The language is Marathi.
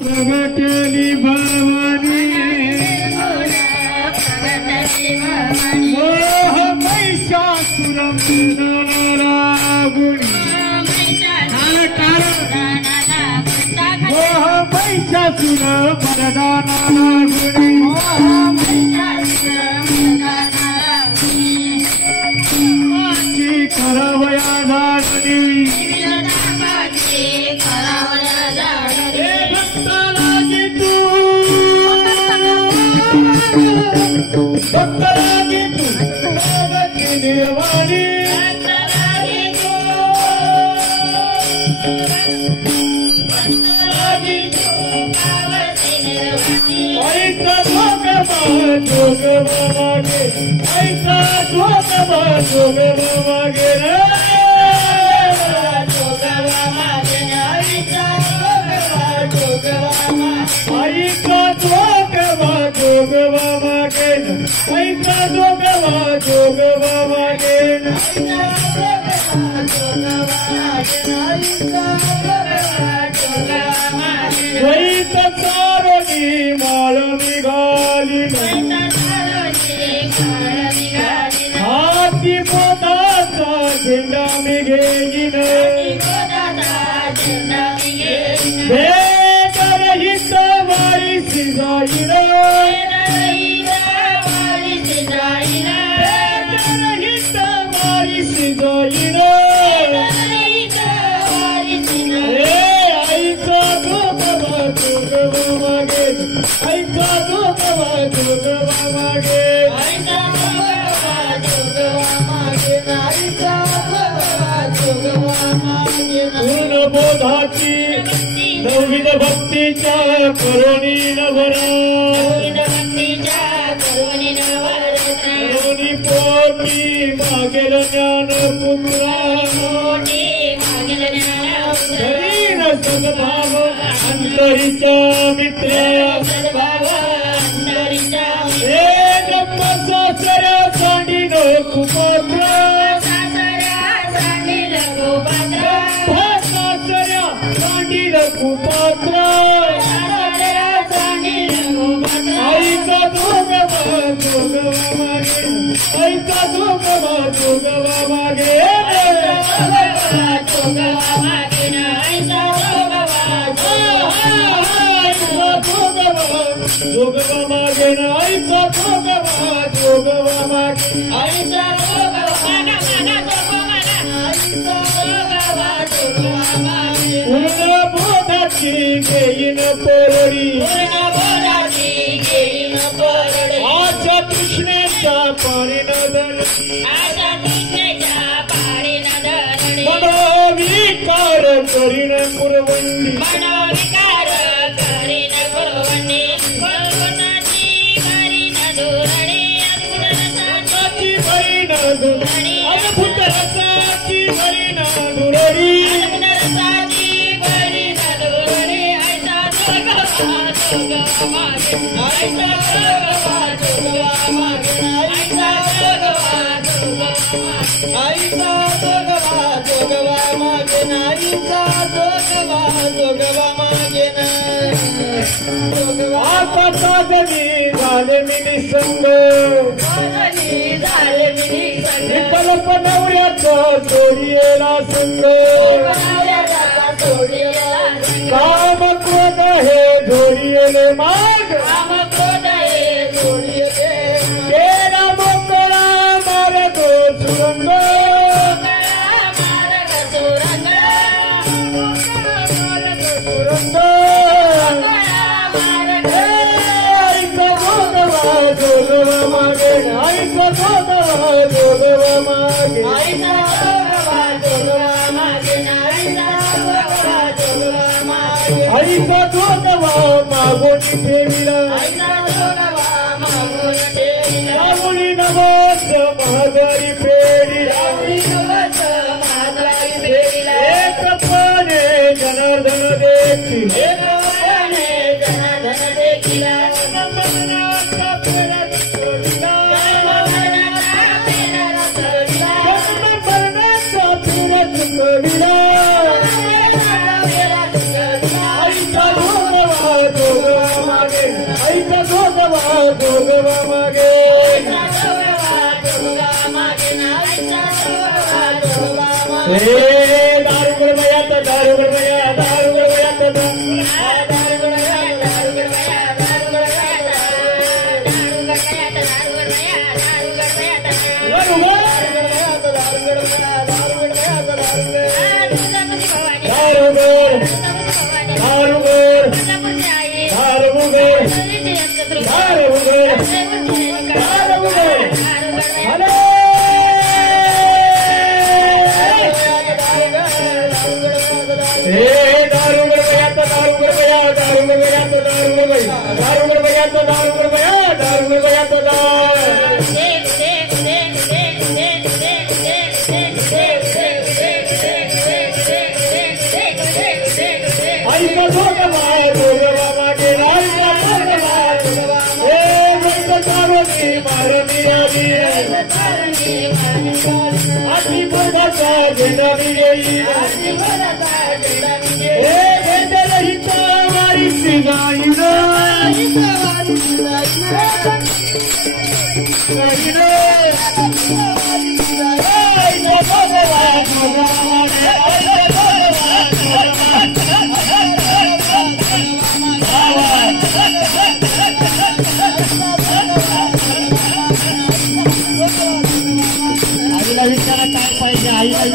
प्रगटली भवानी मोह महिषासुरं रागुणी मोह महिषासुर मरदानागुणी करवया झाडली भक्तरागी तू निर्वाणी ऐसा जोग मागे ऐसा जोग मागे माळ निघाली हाती पोटाचा झेंडा मी घेईन हित वारीसी जाईन हित वारीसी जाईन ऐका जोगवा मागे पूर्ण बोधाची नवविध भक्तीच्या करुणी करुणी पोटी मागेल ज्ञानपुत्रा शरीर सद्भाव अंतरीचा मित्र हे जन्म सासऱ्या सांडीन कुपात्र सासऱ्या सांडीन कुपात्र ऐका जोगवा मागे ऐका जोगवा मागे जोगवा मागे ऐसा जोगवा मागे ऐसा पूर्ण बोधाची घेईन पोरडी आशा कृष्णेच्या पारीन मनोविकार करीन पुरवंडी पुत्रसाची भरीना दुरडी आता साधनी झाले मी निसंग कल्पनवऱ्याचा जोडीला संग काम क्रोध हे जोडीले माग तेरा मोकळा मार्ग सुरंग जोगवा मागे ऐका जोगवा मागे ऐका जोगवा मागोनी ठेविला मागोनी नवस महागारी फेडिला एक पाने जनार्दन देखील जोगवा मागे दारू गुडमयात दारू गुडमया दारू गुडमयात आईला विचारा काय पाहिजे आईला